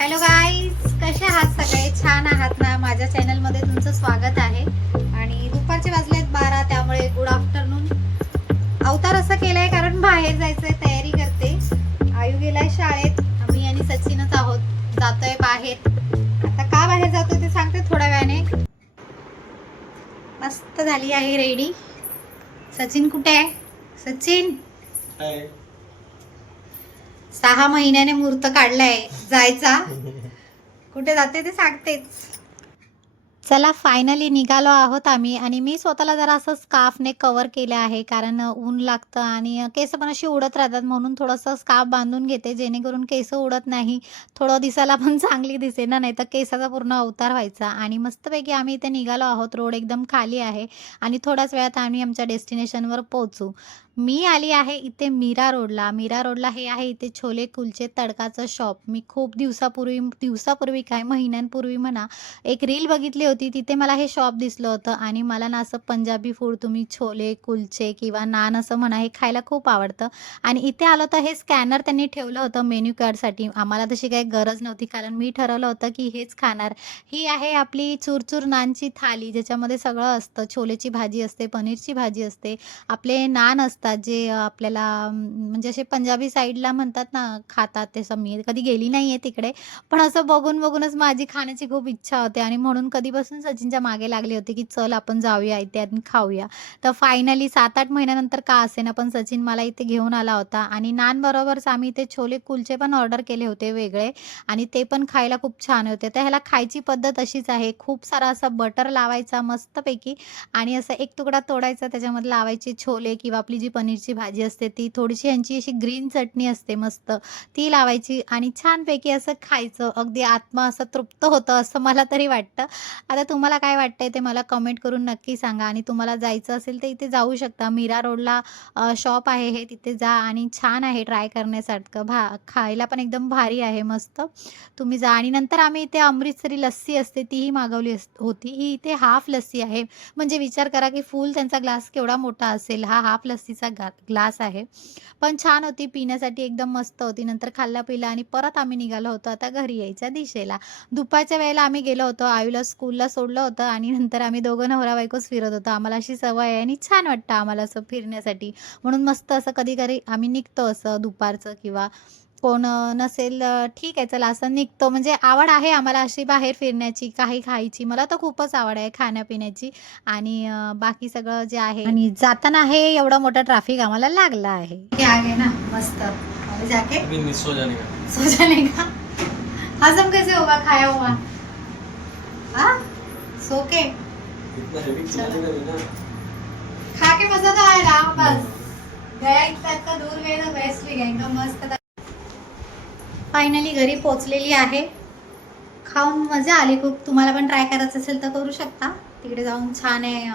Hello guys, कसे आहात सगळे? छान आहात ना? माझ्या चॅनलमध्ये तुमचं स्वागत आहे. आणि दुपारचे वाजलेत 12, त्यामुळे गुड आफ्टरनून. अवतार असं केलाय कारण बाहेर जायचंय, तयारी करते. आयु गेलाय शाळेत, आम्ही आणि सचिनच आहोत. जातोय बाहेर. आता का बाहेर जातोय ते सांगते थोड्या वेळाने. मस्त झाली आहे रेडी. सचिन कुठे आहे? सचिन 6 महिन्याने मुहूर्त काढलाय जायचा. कुठे जाते ते सांगतेच. चला, फायनली निघालो आहोत आम्ही. आणि मी स्वतःला जरा असं स्कार्फने कव्हर केलं आहे, कारण ऊन लागतं आणि केस पण अशी उडत राहतात, म्हणून थोडंसं स्कार्फ बांधून घेते, जेणेकरून केस उडत नाही. थोडं दिसायला पण चांगली दिसेल ना, नाही तर केसाचा पूर्ण अवतार व्हायचा. आणि मस्तपैकी आम्ही इथे निघालो आहोत. रोड एकदम खाली आहे आणि थोड्याच वेळात आम्ही आमच्या डेस्टिनेशनवर पोहोचू. मी आली आहे इथे मीरा रोडला. मीरा रोडला हे आहे इथे छोले कुलचे तडकाचं शॉप. मी खूप दिवसापूर्वी काय महिन्यांपूर्वी म्हणा, एक रील बघितली होती. तिथे मला हे शॉप दिसलं होतं आणि मला ना असं पंजाबी फूड, तुम्ही छोले कुलचे किंवा नान असं म्हणा, हे खायला खूप आवडतं. आणि इथे आलं तर हे स्कॅनर त्यांनी ठेवलं होतं मेन्यू कार्डसाठी. आम्हाला तशी काही गरज नव्हती, कारण मी ठरवलं होतं की हेच खाणार. ही आहे आपली चुरचुर नानची थाली, ज्याच्यामध्ये सगळं असतं. छोलेची भाजी असते, पनीरची भाजी असते, आपले नान असतात जे आपल्याला म्हणजे असे पंजाबी साईडला म्हणतात ना, खातात. तसं मी कधी गेली नाहीये तिकडे, पण असं बघूनच माझी खाण्याची खूप इच्छा होते आणि म्हणून कधीपासून सचिनच्या मागे लागले होते की चल आपण जाऊया इथे आणि खाऊया. तर फायनली 7-8 महिन्यानंतर का असेना, पण सचिन मला इथे घेऊन आला होता. आणि नान बरोबरच आम्ही इथे छोले कुलचे पण ऑर्डर केले होते वेगळे, आणि ते पण खायला खूप छान होते. तर ह्याला खायची पद्धत अशीच आहे, खूप सारा असा बटर लावायचा मस्तपैकी, आणि असा एक तुकडा तोडायचा, त्याच्यामध्ये लावायचे छोले किंवा आपली जी पनीरची भाजी असते ती, थोडीशी यांची अशी ग्रीन चटणी असते मस्त, ती लावायची आणि छानपैकी असं खायचं. अगदी आत्मा असं तृप्त होतं असं मला तरी वाटतं. आता तुम्हाला काय वाटतंय ते मला कमेंट करून नक्की सांगा. आणि तुम्हाला जायचं असेल तर इथे जाऊ शकता. मीरा रोडला शॉप आहे हे, तिथे जा आणि छान आहे ट्राय करण्यासारखं. खायला पण एकदम भारी आहे, मस्त. तुम्ही जा. आणि नंतर आम्ही इथे अमृतसरी लस्सी असते तीही मागवली होती. ही इथे हाफ लस्सी आहे, म्हणजे विचार करा की फुल त्यांचा ग्लास केवढा मोठा असेल. हा हाफ लस्सीचा ग्लास आहे, पण छान होती पिण्यासाठी, एकदम मस्त होती. नंतर खाल्ला पिला आणि परत आम्ही निघालो होतो आता घरी यायच्या दिशेला. दुपारच्या वेळेला आम्ही गेलो होतो, आयूला स्कूलला सोडलं होतं आणि नंतर आम्ही दोघं नवरा बायकोच फिरत होतो. आम्हाला अशी सवय आहे आणि छान वाटतं आम्हाला असं फिरण्यासाठी, म्हणून मस्त असं कधी कधी आम्ही निघतो असं दुपारचं, किंवा कोण नसेल ठीक आहे चला असं निघतो. म्हणजे आवड आहे आम्हाला अशी बाहेर फिरण्याची, काही खायची. मला तर खूपच आवड आहे खाण्यापिण्याची. आणि बाकी सगळं जे आहे. आणि जाताना हे एवढं मोठं ट्रॅफिक आम्हाला लागलं आहे. हे आहे ना मस्त जाके सो जाने का हजम कैसे होगा खाया हुआ? हाँ सो के खा के मजा तो आएगा. बस गया इतका दूर गए ना, बेस्ट भी गए एकदम मस्त. फायनली घरी पोचलेली आहे. खाऊन मजा आली खूप. तुम्हाला पण ट्राय करायचं असेल तर करू शकता. तिकडे जाऊन छान आहे,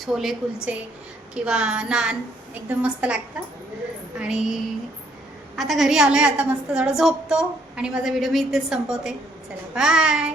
छोले कुलचे किंवा नान एकदम मस्त लागतं. आणि आता घरी आलोय, आता मस्त थोडं झोपतो आणि माझा व्हिडिओ मी इथेच संपवते. चला बाय.